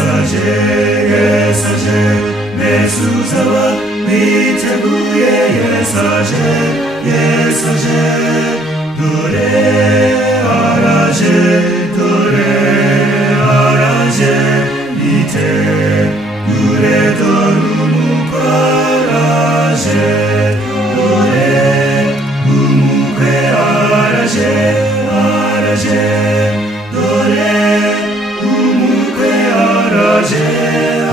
Yesaje, Yesaje, Mesuzawa, Miteguye, Yesaje, Yesaje, Dore Araje, Dore Araje, Ite, Dure Dorumukaraje, Dore Umukwe Araje, Araje, Dore Umukwe Araje,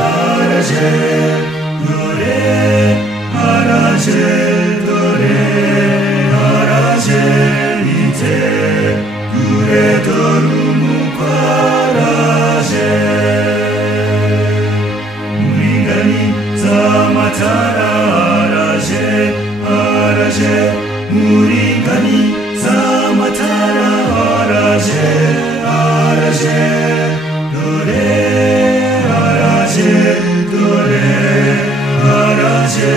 Araje, Dore Araje, Dore Araje, Ite, Dure Dorumukaraje. Murigani Zamatara Araje, Araje, Murigani Zamatara Araje, Araje, Dore Araje, Dore Araje,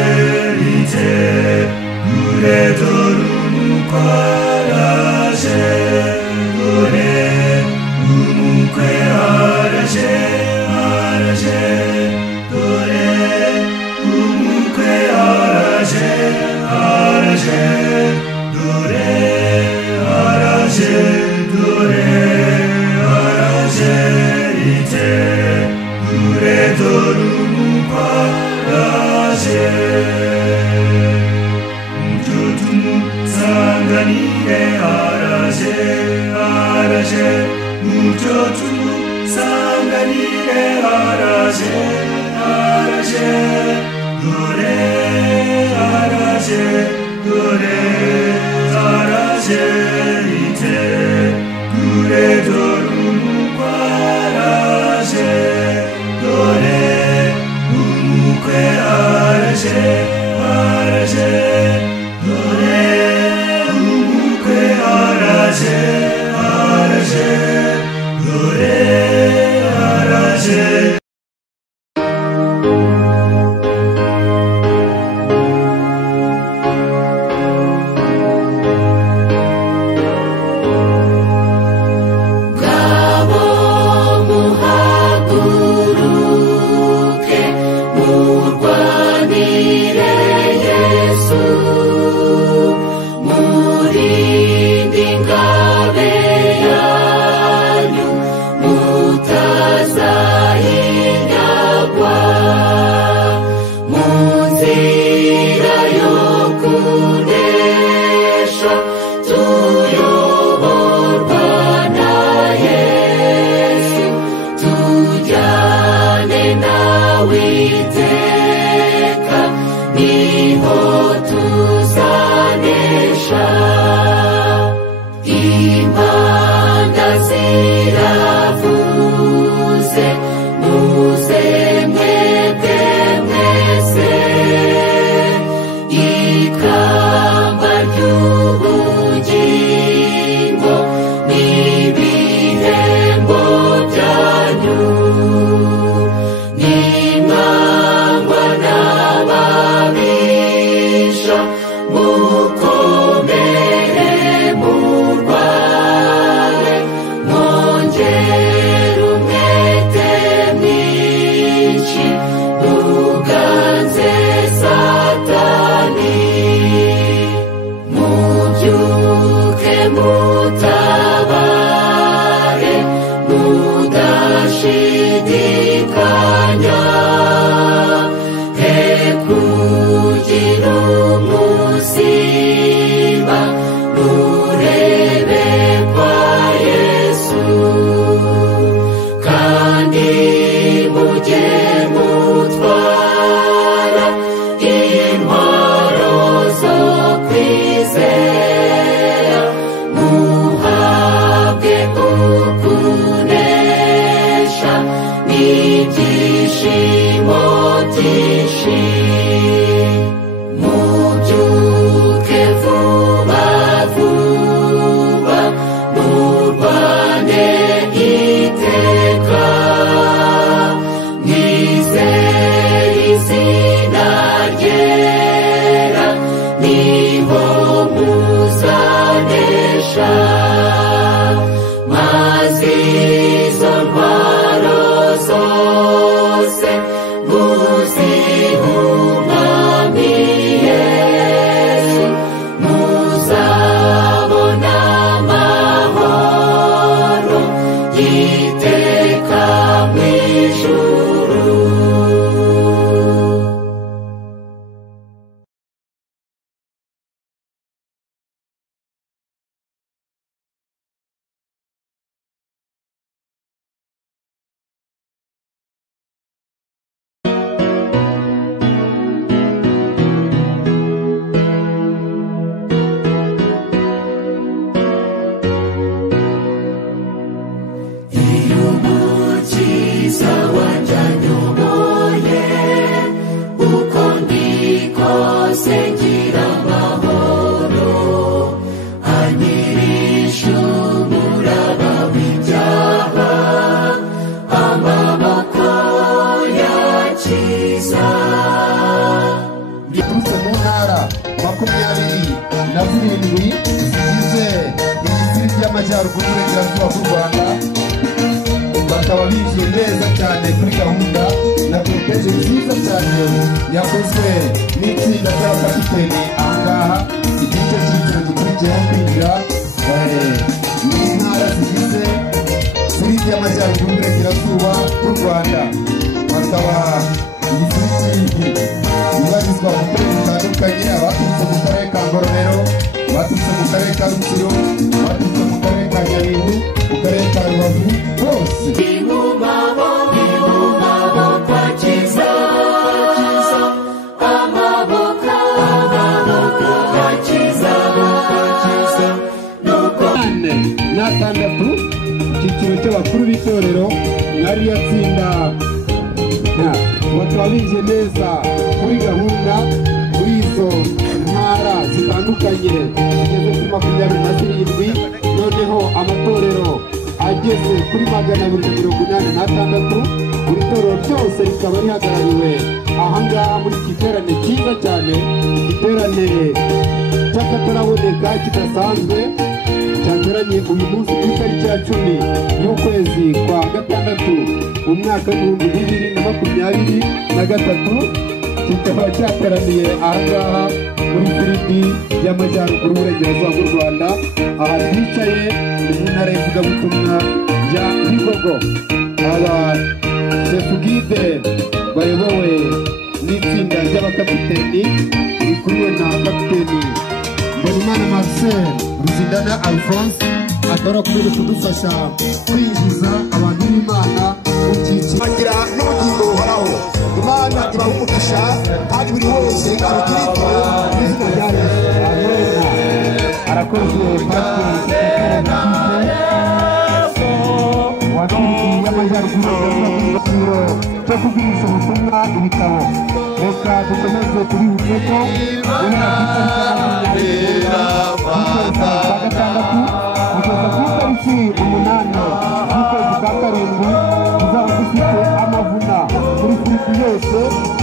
Ite, Dure Dorumukaraje, Dore Umukwe Araje, Araje, Dore Umukwe Araje, Araje, Dore Araje, Dore Araje, Ite, Dure Dorumukaraje. Mujotumu sanganire Araje, Araje, Mujotumu sanganire Araje, Araje, Dore Araje, Dore Araje, Ite, Dure Dorumukaraje, Dore Umukwe Araje, Araje, Dore Umukwe Araje, Araje, Dore Araje. Mazizo ntwaro zo y'amajyaruguru y'uburengerazuba bw'u Rwanda bakaba binjiye neza cyane kuri gahunda na poroteje nziza cyane yakozwe n'itsinda ry'abakapiteni ahangaha igice cy'inzira dukurikiyeho kwinjira n'intara zigize siriti y'amajyaruguru y'uburengerazuba bw'u Rwanda bakaba iyi siriti ibarizwa mu turere dutandukanye abaturutse mu karere ka Ngororero abaturutse mu karere ka Rutsiro abaturutse mu karere ka Nyabihu mu karere ka Rubavu bose n'atandatu icyiciro cy'abakuru b'itorero mwari yatsinda bakaba binjiye neza kuri gahunda kuri izo ntara zitandukanye zigeze kuri 27 noneho amatorero ageze kuri 286 buri torero ryose rikaba rihagarariwe ahangaha muri iki giterane cyiza cyane igiterane cy'akataraboneka kidasanzwe cyateranye uyu munsi ku itariki ya 10 y'ukwezi kwa gatandatu umwaka w'2023 kikaba cyateraniye ahangaha muri siriti y'amajyaruguru y'uburengerazuba bw'u Rwanda aha twicaye ni mu ntara y'ivugabutumwa ya Bigogo aba shefu gide bayobowe n'itsinda ry'abakapiteni rikuriwe na kapiteni Mbonimana Marcel Ruzindana Alphonse akaba akomeje kudufasha kwinjiza abantu b'Imana mu cyiciro agira n'ubugingo buhoraho Imana ibaha umugisha kandi buri wese abigira ituro n'izina rya Yesu arakoze pasiteri wabiri y'amajyaruguru cyo kubwirisha ubutumwa ibitabo reka dukomeze tubibutse ko guhera ku itariki ya 8 y'ukwezi kwa karindwi tuzaba dufite amavuna kuri siriti yose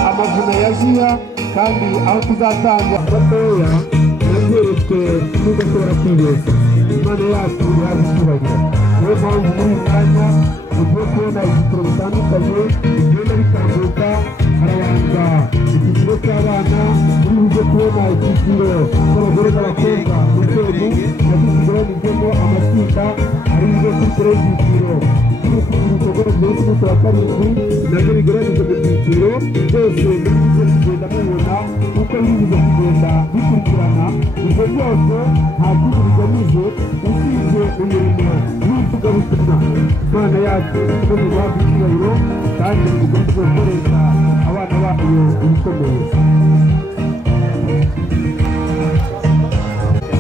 amavuna ya jiya kandi aho tuzatanga batoya nabyeretswe n'udashobora kwibeshya Imana yacu yaje icyubahiro niyo mpamvu muri uyu mwanya tugiye kubona ibyiciro bitandukanye bigenda bitambuka harabanza icyiciro cy'abana turi buze kubona icyiciro cy'abagore n'abakobwa hoteli nacyo kigabanijemo amatsinda ari buze kuri icyiciro cy'urubyiruko rw'abagore cy'umunsi wa karindwi nabyo bigabanije mu byiciro byose muri buze kugenda mubona kuko biri buze kugenda bikurikirana ibyo byose nta kindi bigamije usibye umurimo w'ivugabutumwa Imana yacu ikomeze guhabwa icyubahiro kandi ikomeze gukoresha abana bayo ibikomeye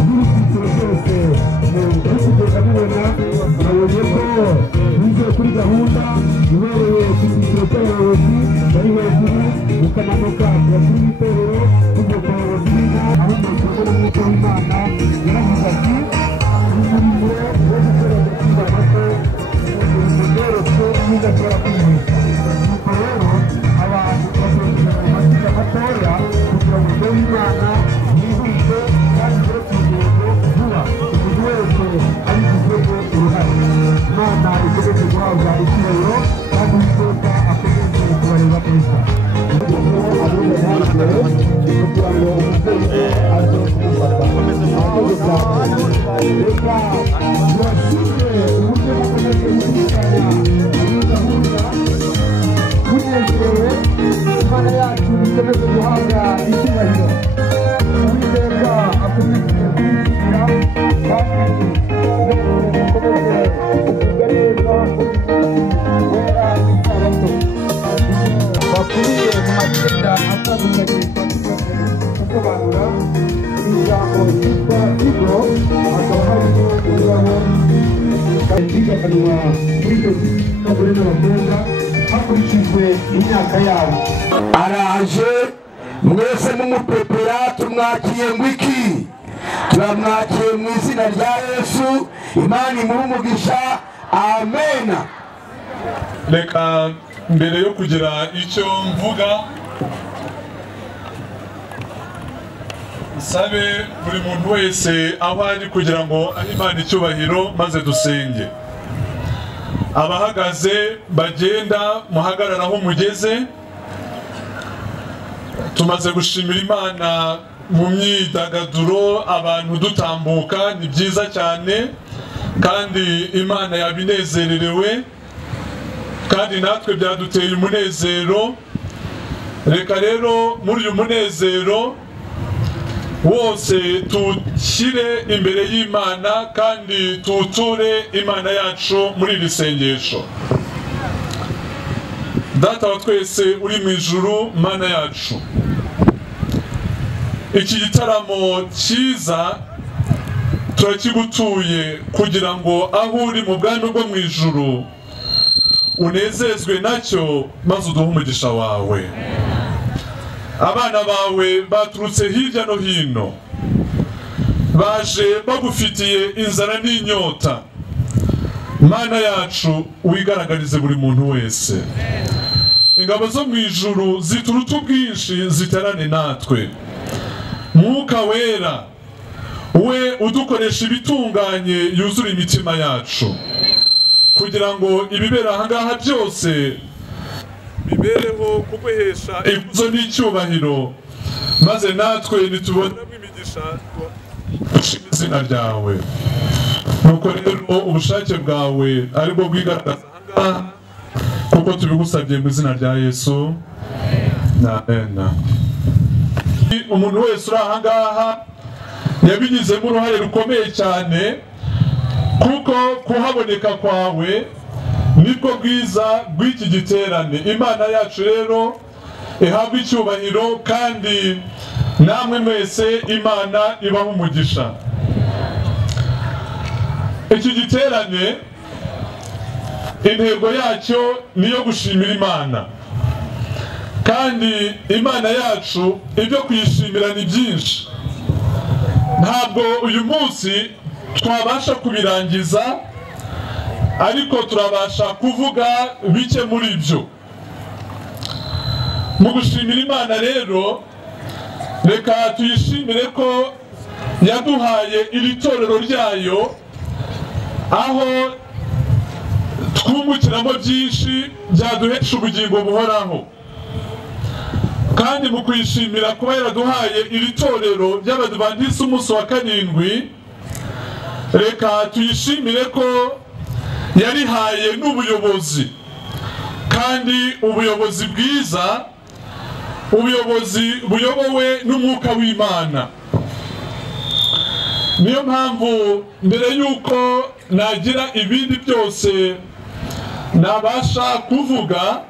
n'ibyiciro byose muri kugenda mubona murabonye ko bize kuri gahunda ibereye ku cyiciro cy'abayobozi bari hejuru mukamanuka abakuru b'itorero kujya ku bayobozi b'intara aho umuntu n'umwuka w'Imana yaravuze ati umurimo wo gukora agakiza gato umugeretse n'udashobora kwihuta nuko rero abantu bakoresha amakiza matoya kugira ngo ujye w'Imana yihute kandi ugere ku rugendo vuba umuntu wese abigizemo uruhare Imana ikomeze guhabwa icyubahiro kandi Uwiteka akomeze kubareba neza kugira ngo umubyeyi aze kumufata akoze cyane reka turashimye uburyo bukomeje gukurikirana iyi gahunda tunezerewe Imana yacu ikomeze guhabwa icyubahiro Uwiteka akomeze kwishyura kandi dukomeze kugubwa neza kubera isabato bakuriye mu matsinda atandukanye gusobanura ijambo ryitwa igo hakaba harimo ururabo bigakanwa kuri icyo cy'abagore n'abakobwa hakurikijwe imyaka yabo araje mwese mumupepera tumwakiye ngo iki turamwakiye mu izina rya Yesu Imana imuhe umugisha amena reka mbere yo kugira icyo mvuga sabe buri muntu wese aho ari kugira ngo ahe Imana icyubahiro maze dusenge. Abahagaze bagenda muhagarara aho mugeze. Tumaze gushimira Imana mu myidagaduro abantu dutambuka, ni byiza cyane kandi Imana yabinezererewe kandi natwe byaduteye umunezero. Reka rero muri uyu munezero wose tushyire imbere y'Imana kandi tuture Imana yacu muri iri sengesho. Data wa twese uri mu ijuru, Mana yacu, iki gitaramo cyiza turakigutuye kugira ngo aho uri mu bwami bwo mu ijuru unezezwe nacyo maze uduhe umugisha wawe. Abana bawe baturutse hirya no hino, baje bagufitiye inzara n'inyota. Mana yacu, wigaragarize buri muntu wese. Ingabo zo mu ijuru zituruta ubwinshi ziterane natwe. Mwuka wera, we udukoresha ibitunganye yuzura imitima yacu, kugira ngo ibibera ahangaha byose bibereho kuguhesha ikuzo n'icyubahiro, maze natwe nitubonamo imigisha dushime izina ryawe. Nuko rero ubushake bwawe aribwo bwigaragaza ahangaha, kuko tubigusabye mu izina rya Yesu. Amen. Umuntu wese uri ahangaha yabigizemo uruhare rukomeye cyane, kuko kuhaboneka kwawe nibwo bwiza bw'iki giterane. Imana yacu rero ihabwa icyubahiro kandi namwe mwese Imana ibaha umugisha. Iki giterane intego yacyo niyo gushimira Imana, kandi Imana yacu ibyo kuyishimira ni byinshi. Ntabwo uyu munsi twabasha kubirangiza, ariko turabasha kuvuga bike muri byo. Mu gushimira Imana rero, reka tuyishimire ko yaduhaye iri torero ryayo, aho twungukiramo byinshi byaduhesha ubugingo buhoraho. Kandi mu kwishimira kuba yaraduhaye iri torero ry'Abadiventiste umunsi wa karindwi, reka tuyishimire ko yarihaye n'ubuyobozi, kandi ubuyobozi bwiza, ubuyobozi buyobowe n'umwuka w'Imana. Niyo mpamvu mbere y'uko nagira ibindi byose nabasha kuvuga,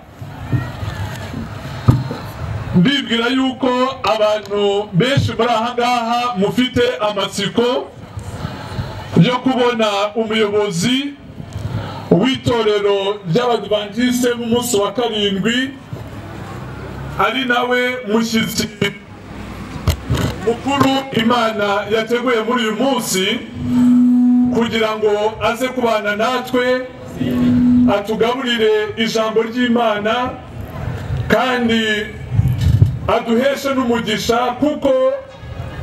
ndibwira yuko abantu benshi muri ahangaha mufite amatsiko yo kubona umuyobozi w'itorero ry'Abadiventiste b'umunsi wa karindwi, ari nawe mushyitsi mukuru Imana yateguye muri uyu munsi, kugira ngo aze kubana natwe, atugaburire ijambo ry'Imana kandi aduheshe n'umugisha, kuko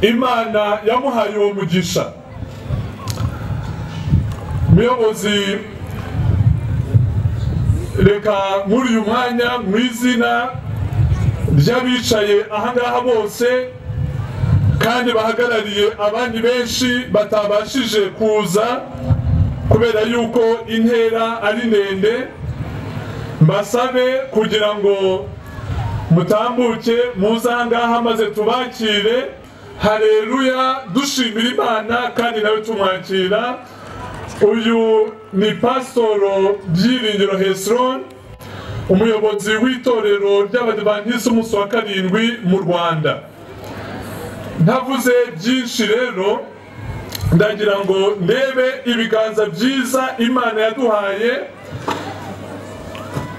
Imana yamuhaye uwo mugisha. Muyobozi, reka muri uyu mwanya mu izina ry'abicaye ahangaha bose kandi bahagarariye abandi benshi batabashije kuza kubera yuko intera ari ndende, mbasabe kugira ngo mutambuke muze ahangaha maze tubakire. Haleluya, dushimira Imana kandi nawe tumwakira. Uyu ni Pasitoro Byiringiro Hesron, umuyobozi w'itorero ry'Abadiventiste umunsi wa karindwi mu Rwanda. Ntavuze byinshi rero, ndagira ngo ndebe ibiganza byiza Imana yaduhaye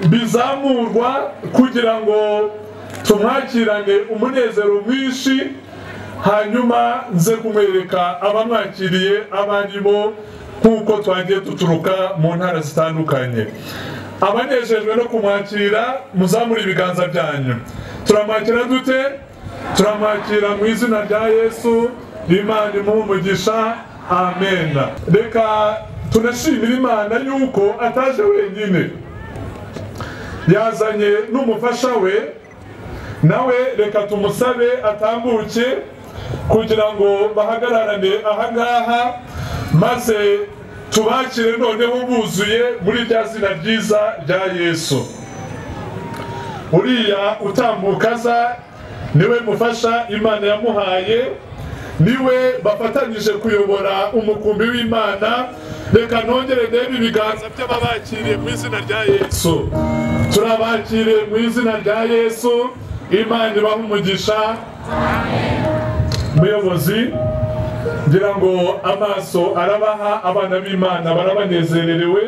bizamurwa, kugira ngo tumwakirane umunezero mwinshi, hanyuma nze kumwereka abamwakiriye abandi bo, nk'uko twagiye duturuka mu ntara zitandukanye. Abanejejwe no kumwakira muzamura ibiganza byanyu. Turamwakira dute? turamwakira mu izina rya Yesu. Imana imuhe umugisha. Amen. Reka tunashimira Imana yuko ataje wenyine, yazanye n'umufasha we. Nawe reka tumusabe atambuke kugira ngo bahagararane ahangaha, maze tubakire noneho buzuye muri rya zina ryiza rya Yesu. Uriya utambukaza niwe mufasha Imana yamuhaye, niwe bafatanyije kuyobora umukumbi w'Imana. Reka nongere ndebe ibiganza by'ababakiriye mu izina rya Yesu. Turabakiriye mu izina rya Yesu. Imana ibahe umugisha. Muyobozi, ngira ngo amaso arabaha, abana b'Imana barabanezerewe,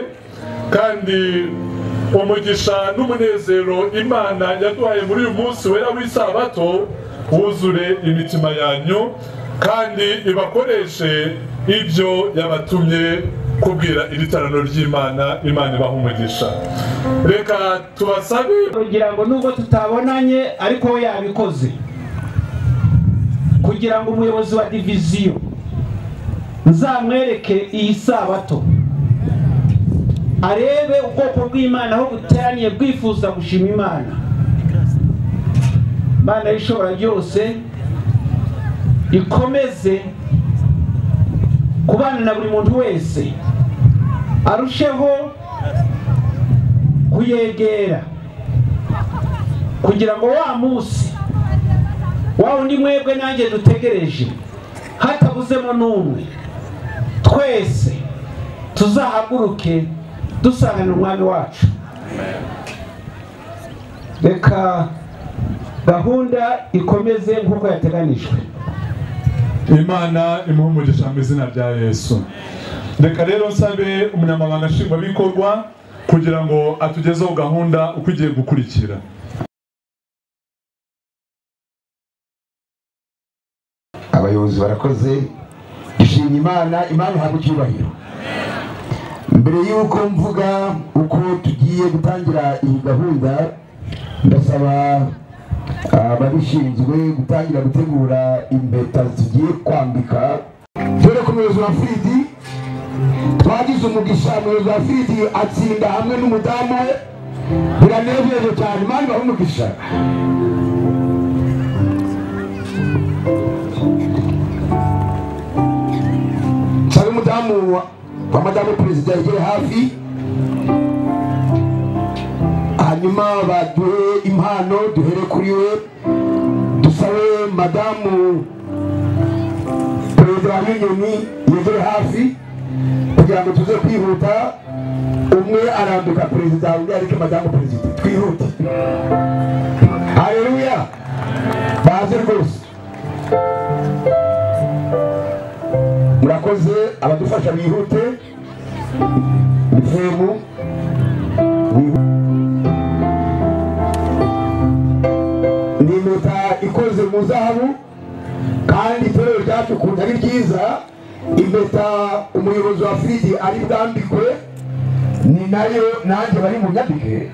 kandi umugisha n'umunezero Imana yaduhaye muri uyu munsi wera w'isabato wuzure imitima yanyu, kandi ibakoreshe ibyo yabatumye kubwira iri tarano ry'Imana. Imana ibahe umugisha. Reka tubasabe kugira ngo nubwo tutabonanye ariko we yabikoze, kugira ngo umuyobozi wa diviziyo nzamwereke iyi sabato, arebe ubwoko bw'Imana aho buteraniye bwifuza gushima Imana. Imana ishobora byose ikomeze kubana na buri muntu wese, arusheho kuyegera, kugira ngo wa munsi wa undi mwebwe nanjye dutegereje hatabuzemo n'umwe, twese tuzahaguruke dusangana umwami wacu. Reka gahunda ikomeze nk'uko yateganijwe. Imana imuhe umugisha mu izina rya Yesu. Reka rero nsabe umunyamabanga nshingwabikorwa kugira ngo atugezeho gahunda uko igiye gukurikira. Abayobozi barakoze, dushimye Imana. Imana ihabwe icyubahiro. Mbere y'uko mvuga uko tugiye gutangira iyi gahunda, ndasaba ababishinzwe gutangira gutegura impeta tugiye kwambika. Dore ku muyobozi wa Fridi twagize umugisha, umuyobozi wa Fridi atsinda hamwe n'umudamu we, biranejeje cyane. Imana ibahe umugisha. Sabe umudamu wa madamu perezida yegere hafi, hanyuma baduhe impano, duhere kuri we. Dusabe madamu perezida wa Minyoni yegere hafi kugira ngo tuze kwihuta. Umwe arambika perezida, undi arike madamu perezida, twihute. Haleluya, baze rwose. Murakoze, abadufasha bihute. Mfemu ni impeta ikoze mu zahabu, kandi itorero ryacu ukuntu ari ryiza. Impeta umuyobozi wa Fridi ari bwambikwe ni nayo nanjye bari mu nyambike,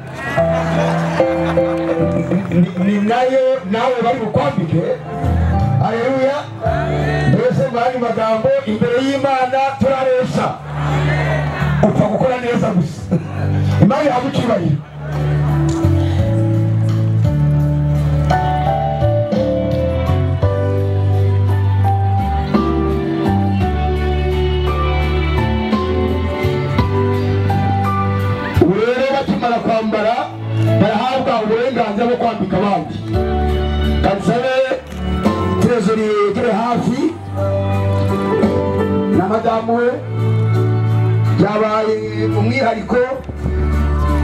ni nayo nawe bari bukwambike. Haleluya. Mbese mwanya magambo, imbere y'Imana turaresha, upfa gukora neza gusa. Imana ihabwe icyubahiro. Urero bakimara kwambara barahabwa uburenganzira bwo kwambika abandi. Kansabe trezori yegere hafi na madamu we, byabaye umwihariko.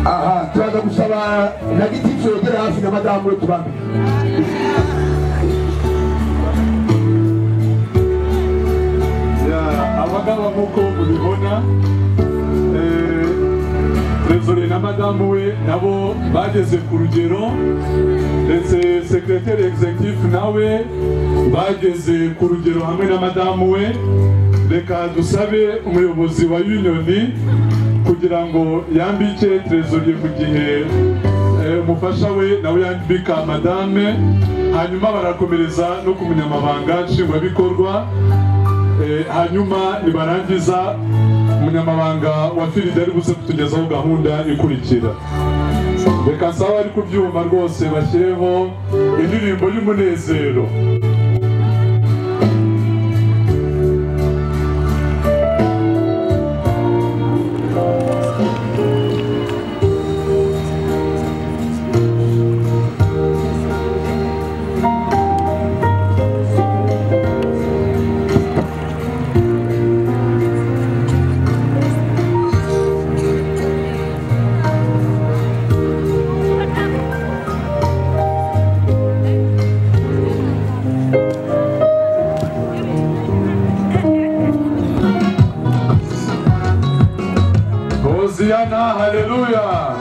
Aha, turaza gusaba na gitifu yegere hafi na madamu we tubambike. Abagabo nk'uko mubibona, trezori na madamu we nabo bageze ku rugero, ndetse sekretari executive nawe bageze ku rugero hamwe na madamu we. Reka dusabe umuyobozi wa Union kugira ngo yambike trezori mu gihe umufasha we nawe yandika madame, hanyuma barakomereza no ku munyamabanga nshingwabikorwa, hanyuma nibarangiza umunyamabanga wa Firida ari buze kutugezaho gahunda ikurikira. Reka nsaba ari kubyumva rwose bashyireho indirimbo y'umunezero. Hosiana, hallelujah.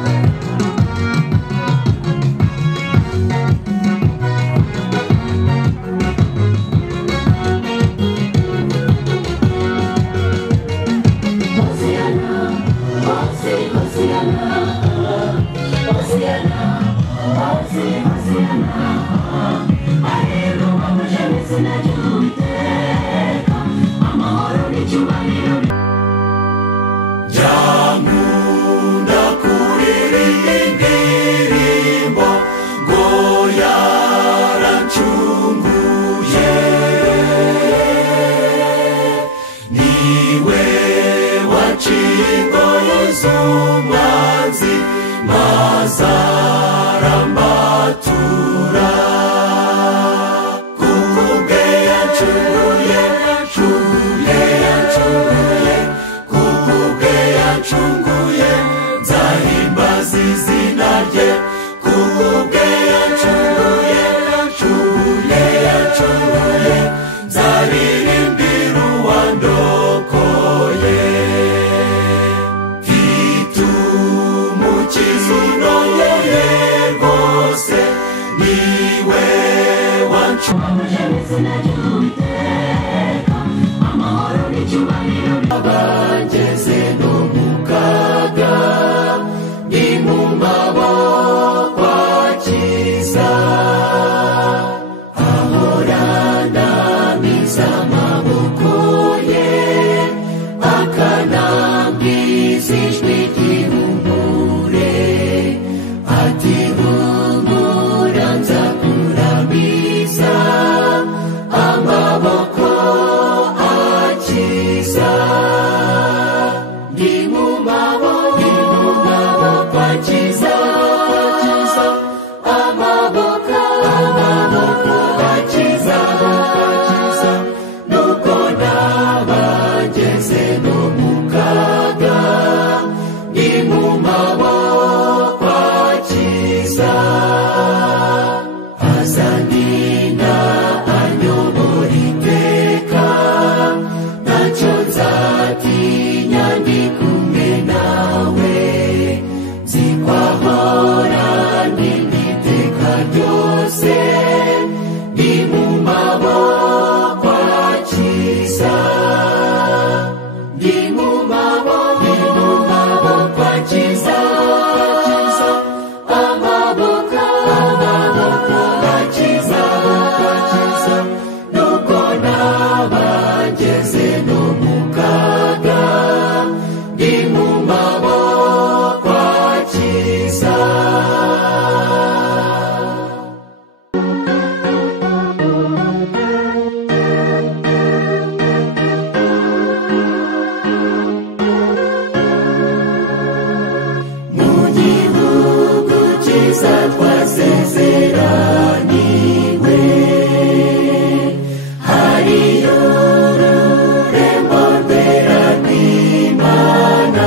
Hari ururembo rwera rw'Imana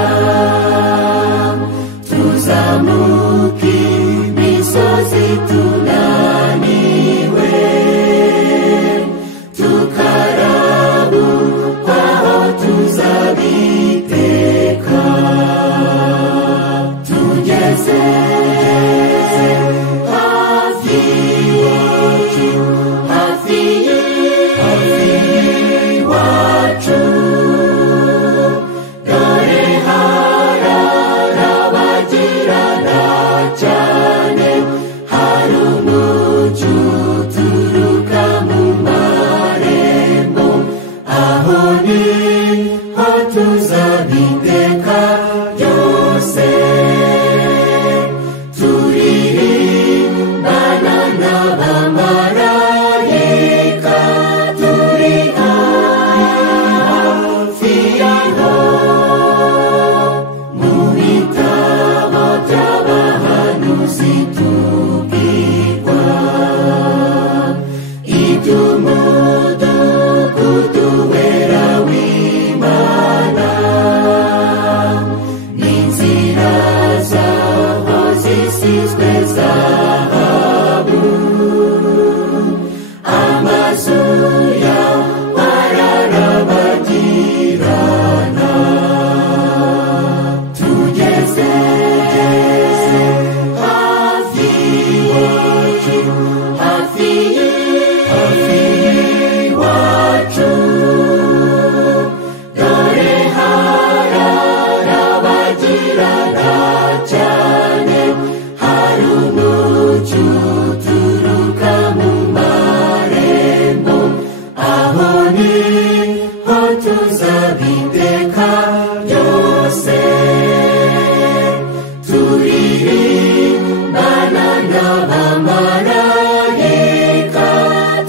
turirimbana n'abamarayika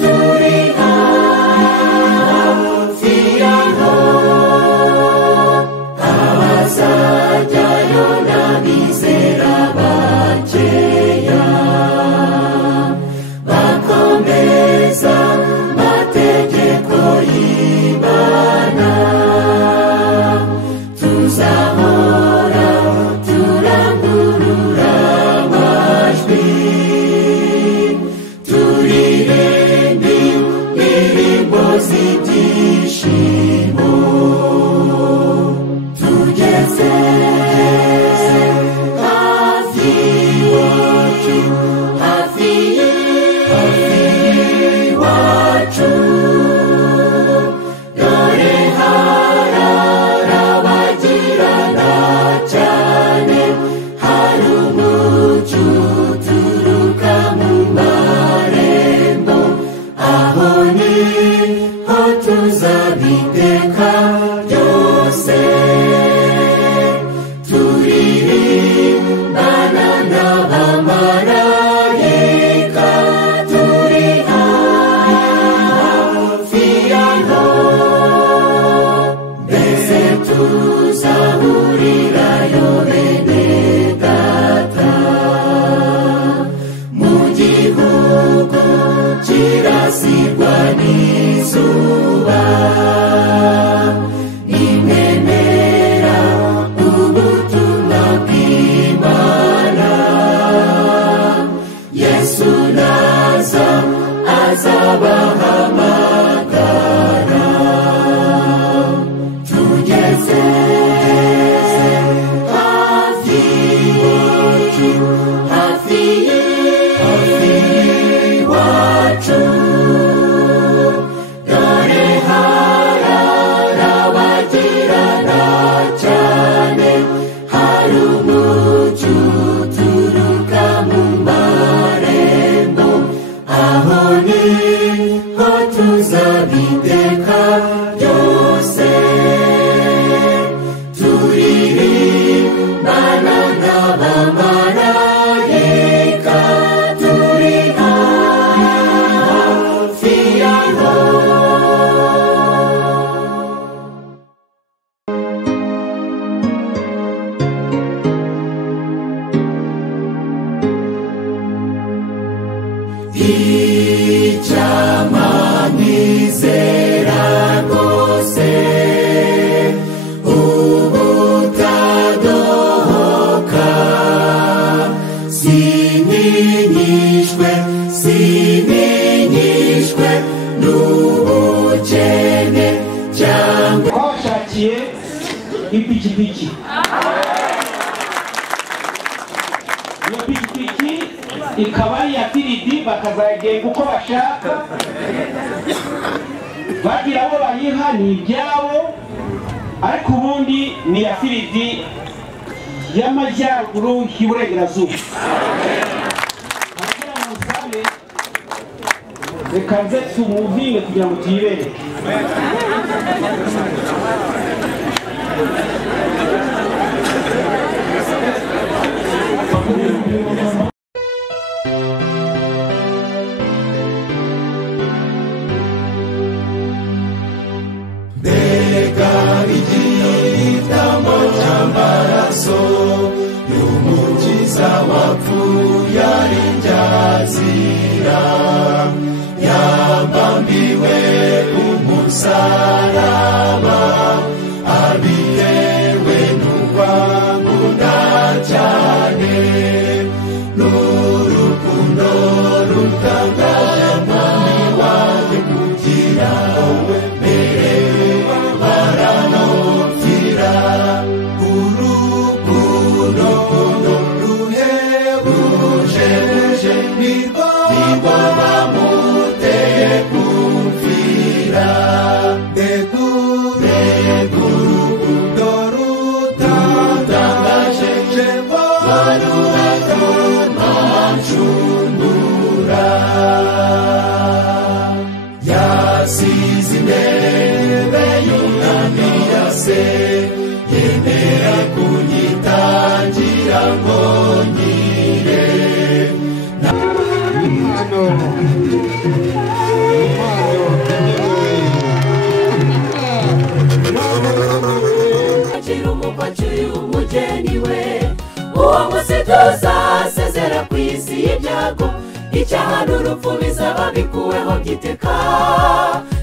turi hafi yaho abazajyayo n'abizera bakeya bakomeza mategeko y'Imana tuzahora turangurura amajwi turirimbe indirimbo z'ibyishimo tugeze hafi iwacu hafi iwacu dore hararabagirana cyane hari umucyo uturuka mu marembo aho niho tuzabiteka byose turirimbana n'abamarayika turi hafi yaho mbese tuzahurirayo bene data mu gihugu kirasirwa n'izuba nimwemera ubutumwa bw'Imana Yesu naza azabahamagara tugeze hafi iwacu hafi iwacu dore hararabagirana cyane hari umucyo uturuka mu marembo aho niho tuzabiteka byose turirimbana n'abamarayika turi hafi yaho icyama nizera rwose ubutadohoka sininyishwe n'ubukene cyangwa twashakiye ipikipiki iyo pikipiki ikaba ari iya piridi bakazagenda uko bashaka bagira abo bayiha ni ibyabo ariko ubundi ni iya piridi y'amajyaruguru y'Iburengerazuba abagira mu nsabe reka nze tumuvinge kugira ngo tuyibereke mbega igitamo cy'amaraso y'umukiza wapfuye ari njyazira yabambiwe umusaraba abitewe n'ukwangunda cyane n'urukundo rutangaje mwami wanjye kugira wowe mbere baranopfira urukundo ruhebuje nirwo bamuteye kumvira mbegure tuzasezera ku isi y'ibyago icyaha n'urupfu bizaba bikuweho giteka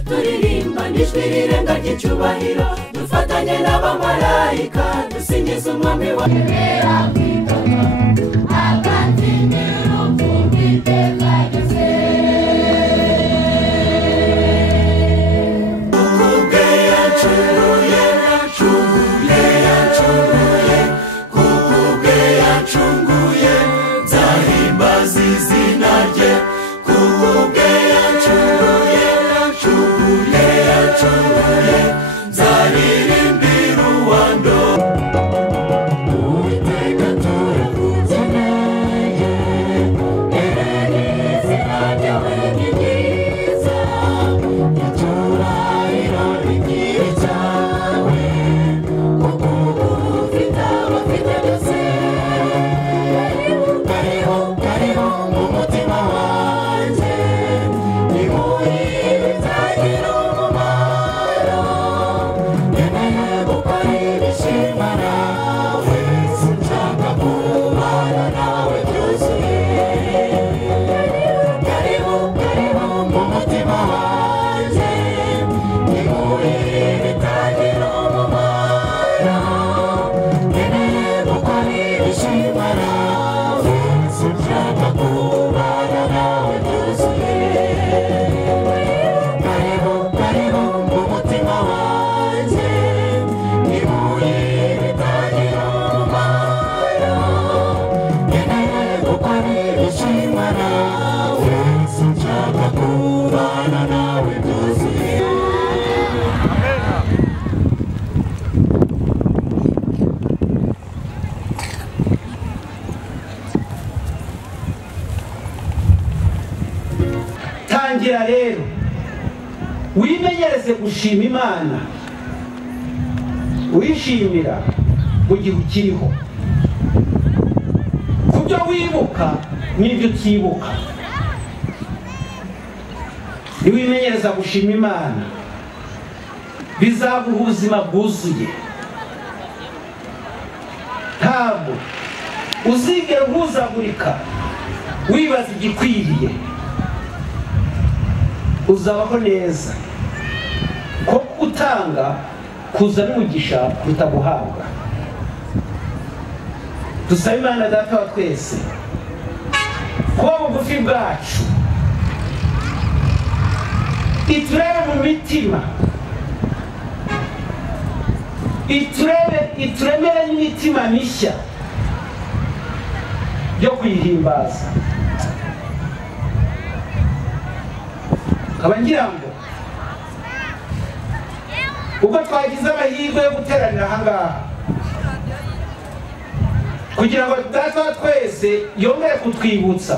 turirimba n'ijwi rirenga ry'icyubahiro dufatanye n'abamarayika dusingiza umwami wa tangira rero wimenyereze gushima Imana wishimira mu gihe ukiriho kubyo wibuka n'ibyo utibuka niwimenyereza gushima Imana bizaguha ubuzima bwuzuye ntabwo uzigera uhuzagurika wibaza igikwiriye uzabaho neza ko gutanga kuzana umugisha kutaguhabwa dusaba Imana Data wa twese kuba bugufi bwacu iturebe mu mitima ituremere n'imitima mishya yo kuyihimbaza nkaba ngira ngo ubwo twagize amahirwe yo guteranira ahangaha kugira ngo Data wa twese yongere kutwibutsa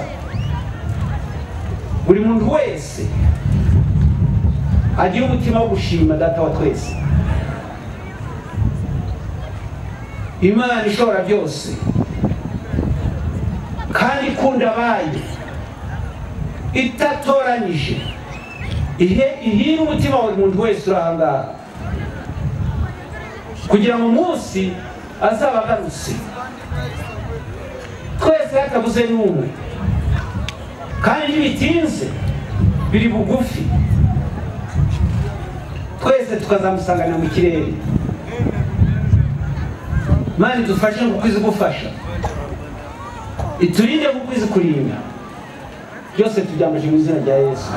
buri muntu wese agira umutima wo gushima Data wa twese Imana ishobora byose kandi ikunda abayo itatoranyije ihira umutima wa buri muntu wese urahangaha kugira ngo umunsi azaba agarutse twese hatabuze n'umwe kandi ntibitinze biri bugufi twese tukazamusanganira mu kirere Imana idufashe kuko izi gufasha iturinde kuko izi kurinda byose tubyambaje mu izina rya Yesu.